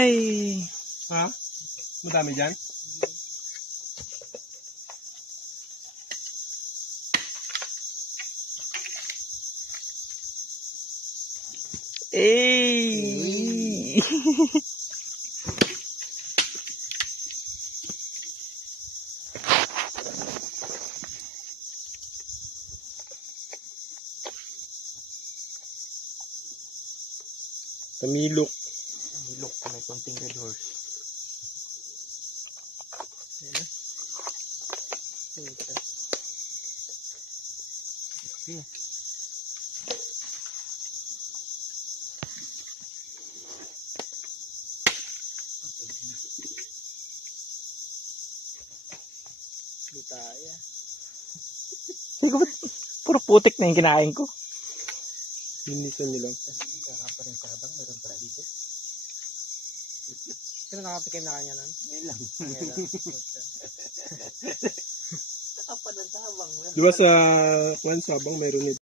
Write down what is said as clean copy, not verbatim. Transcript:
Ay. Ha? Madami dyan? Ay. Tamilok. Tamilok na may konting red horse. Ayan. Okay. Bitaya. Sabi ko, ba't puro putik na yung kinain ko? Linisan nyo lang. Kakapa rin sabang, meron para dito. Sino nakatikim na kanya nun? Ngayon lang. Kakapa ng sabang. Diba sa Sabang meron nito?